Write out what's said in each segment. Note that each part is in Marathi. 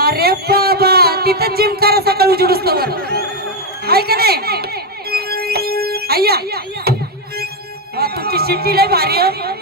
अरे बाबा तिथं जिम करा सकाळी उजेडूस तवर हाय का नाही अय्या वा तुमची शिट्टी लय भारी आहे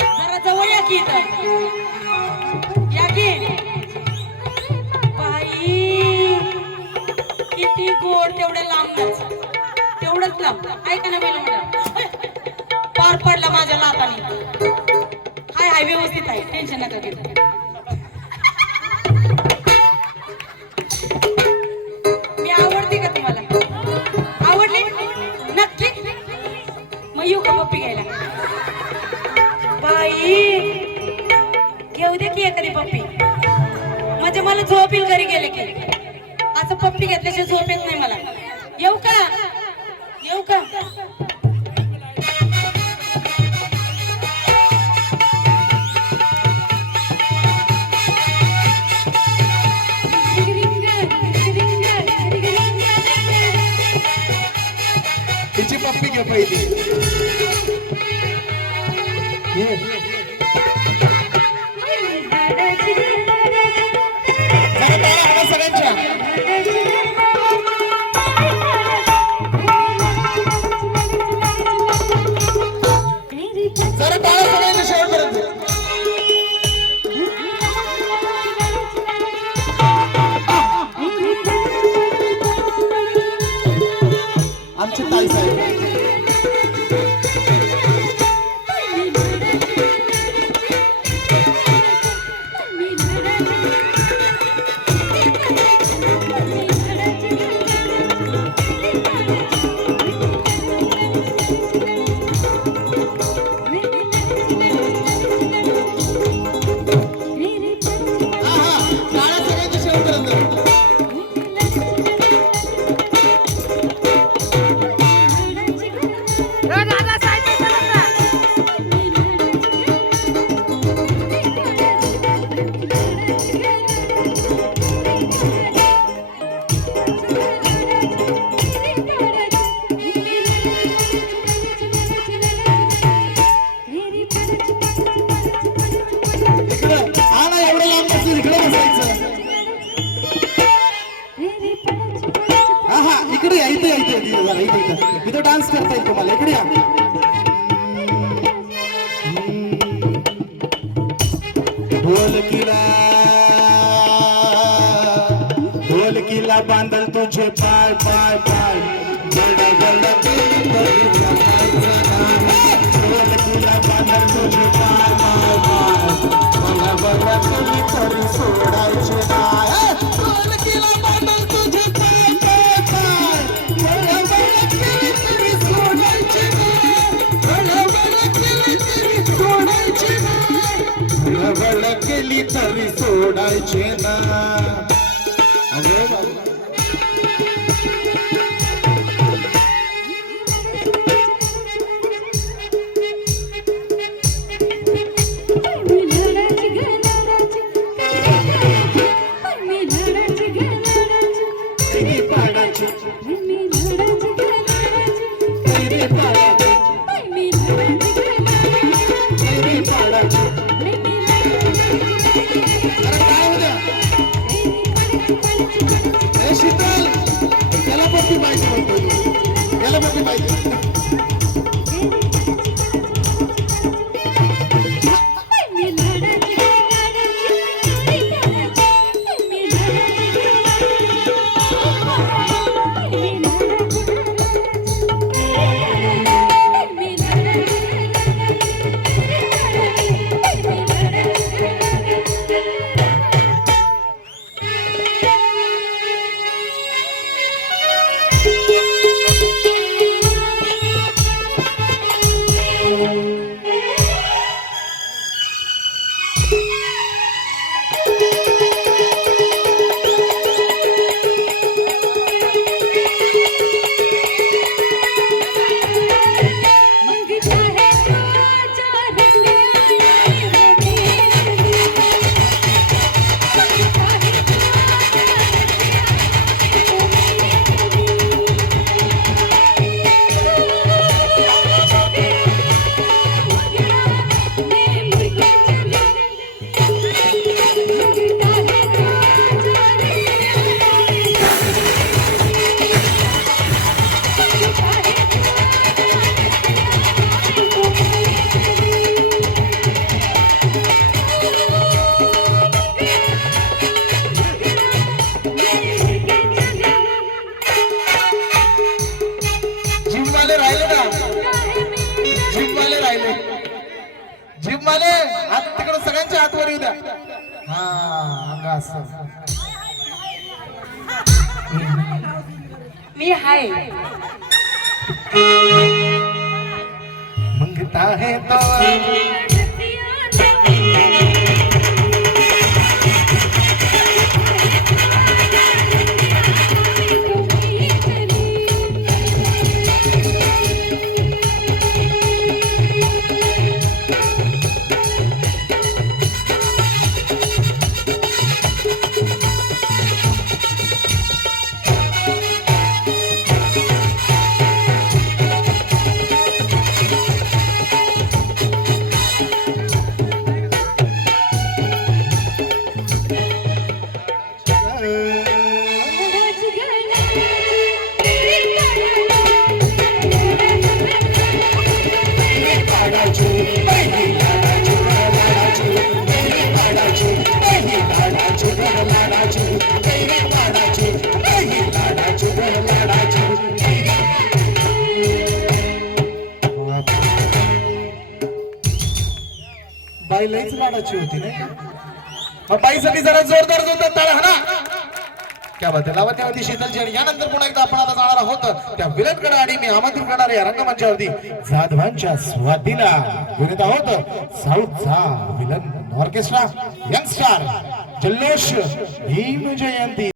जरा जवळ या की इथं या की बाई किती गोड तेवढे लांबच तेवढंच लांब हाय का नाही मॅडम पार पडला माझ्या लाताने हाय हाय व्यवस्थित आहे टेन्शन नका घेऊ पप्पी घ्यायला बाई घेऊ दे की एखादी पप्पी म्हणजे मला झोप येईल घरी गेले की असं पप्पी घेतल्याशिवाय झोप येत नाही मला येऊ का आमची पप्पी घे पहिली सगळ्यांच्या जरा टाळा सगळ्यांच्या शेवटपर्यंत आमची ताई साहेब इकडे या इथे इथे डान्स करता येईल तुम्हाला इकडे या ढोलकीला बांधल तुझे पाय पाय पाय ढोलकीला बांधल तुझे पाय पाय पाय मला बघा केली तरी सोडायचे नाही ढोलकीला बांधल तुझे पाय पाय पाय मला बघा केली तरी सोडायचे नाही मला बघा केली तरी सोडायचे नाही मला बघा केली तरी सोडायचे नाही शीतल याला मोठी माहिती म्हणतो याला मोठी माहिती जिमवाले हात तिकडे सगळ्यांच्या हातवर येऊ द्या हा असं मी हाय मंगता है तो बाई लईच लाडाची होती नाही का? मग बाईसाठी जरा जोरदार टाळ्या हाणा. क्या बात आहे. लावण्यावरती शीतलजी आणि यानंतर पुन्हा एकदा आपण आता जाणार आहोत त्या विलनकडे आणि मी आमंत्रित करणार या रंगमंचावरती जाधवांच्या स्वातीला घेऊन येत आहोत साऊथचा विलन ऑर्केस्ट्रा यंगस्टार जल्लोष भीम जयंती.